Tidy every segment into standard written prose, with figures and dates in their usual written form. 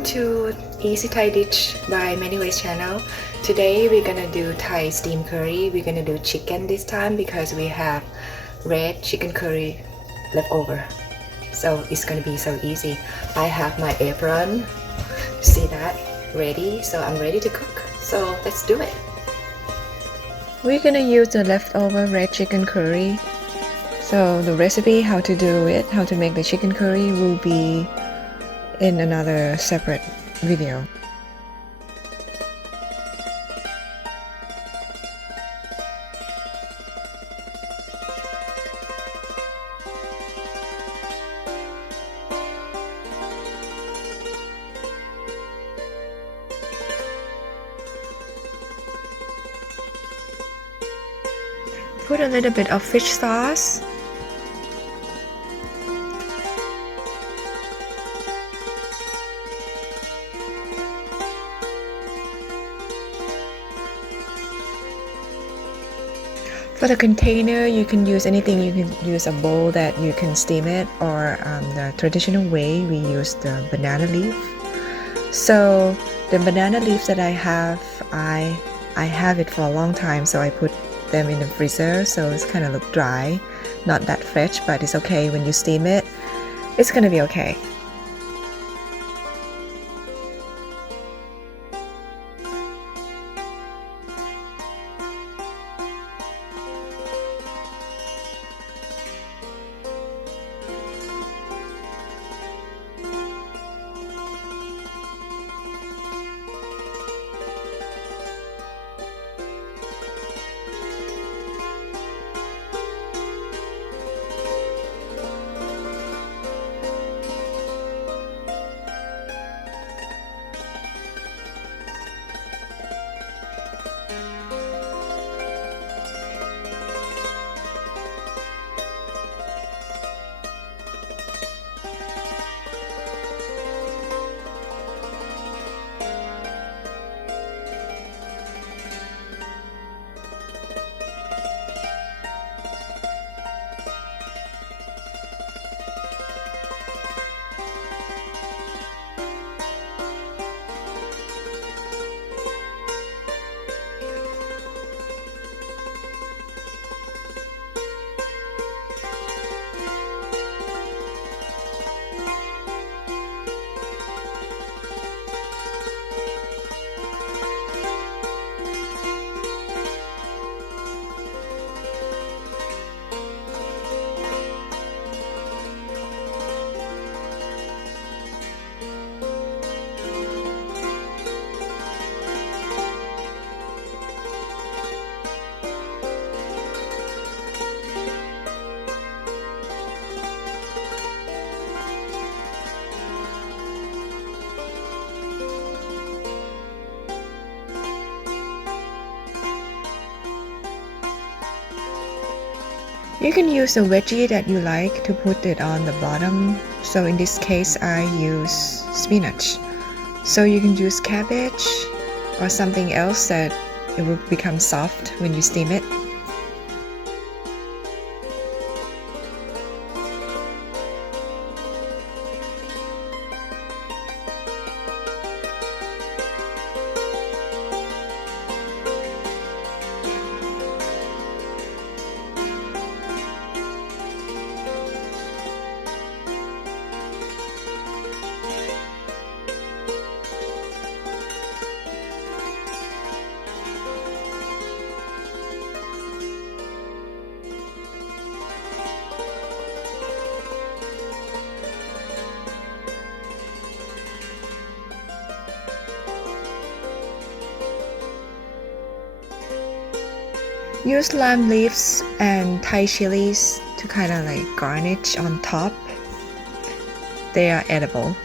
Welcome to Easy Thai Dish by Manie channel. Today we're gonna do Thai steamed curry. We're gonna do chicken this time because we have red chicken curry left over. So it's gonna be so easy. I have my apron, see that, ready. So I'm ready to cook. So let's do it. We're gonna use the leftover red chicken curry. So the recipe, how to do it, how to make the chicken curry will be in another separate video. Put a little bit of fish sauce. For the container, you can use anything. You can use a bowl that you can steam it, or the traditional way we use the banana leaf. So the banana leaves that I have it for a long time, so I put them in the freezer, so it's kind of look dry, not that fresh, but it's okay. When you steam it, it's gonna be okay. You can use a veggie that you like to put it on the bottom. So in this case, I use spinach. So you can use cabbage or something else that it will become soft when you steam it. Use lime leaves and Thai chilies to kind of like garnish on top. They are edible.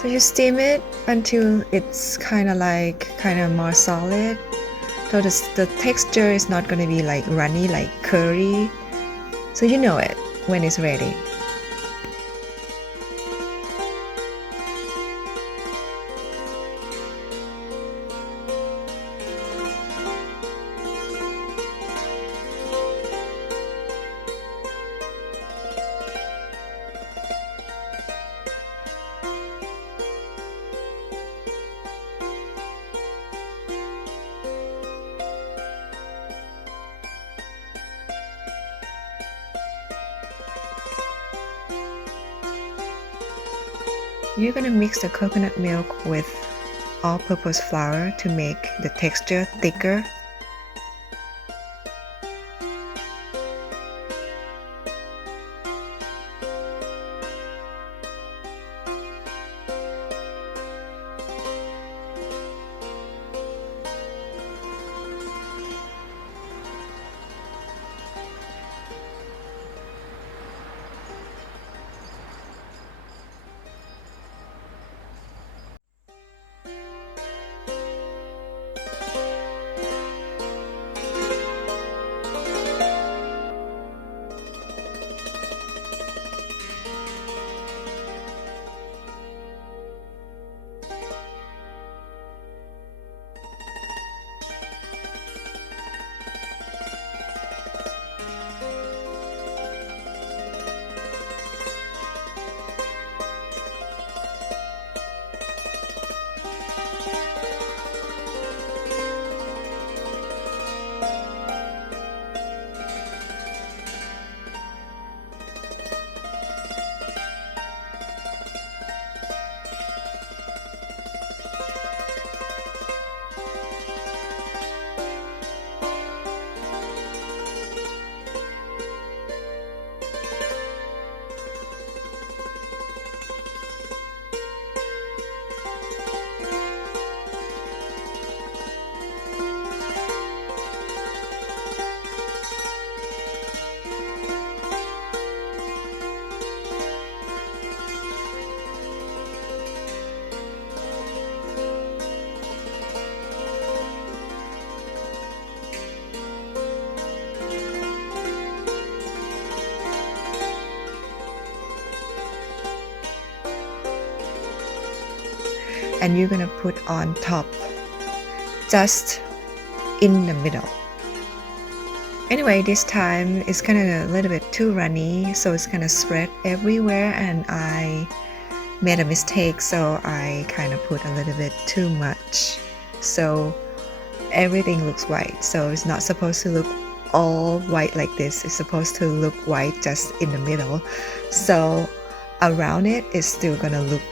So you steam it until it's kind of more solid. So the texture is not going to be like runny like curry. So you know it when it's ready. You're gonna mix the coconut milk with all-purpose flour to make the texture thicker. And you're gonna put on top, just in the middle. Anyway, this time it's kind of a little bit too runny, so it's gonna spread everywhere, and I made a mistake, so I kind of put a little bit too much, so everything looks white. So it's not supposed to look all white like this. It's supposed to look white just in the middle, so around it is still gonna look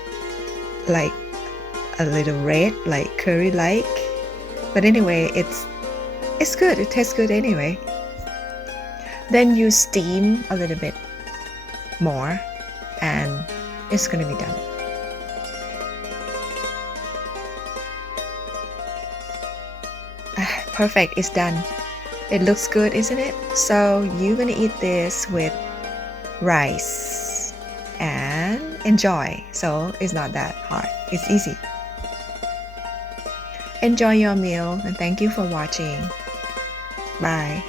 like a little red, like curry like, but anyway, it's good. It tastes good anyway. Then you steam a little bit more and it's gonna be done. Perfect, it's done. It looks good, isn't it? So you're gonna eat this with rice and enjoy. So it's not that hard, it's easy. Enjoy your meal and thank you for watching. Bye.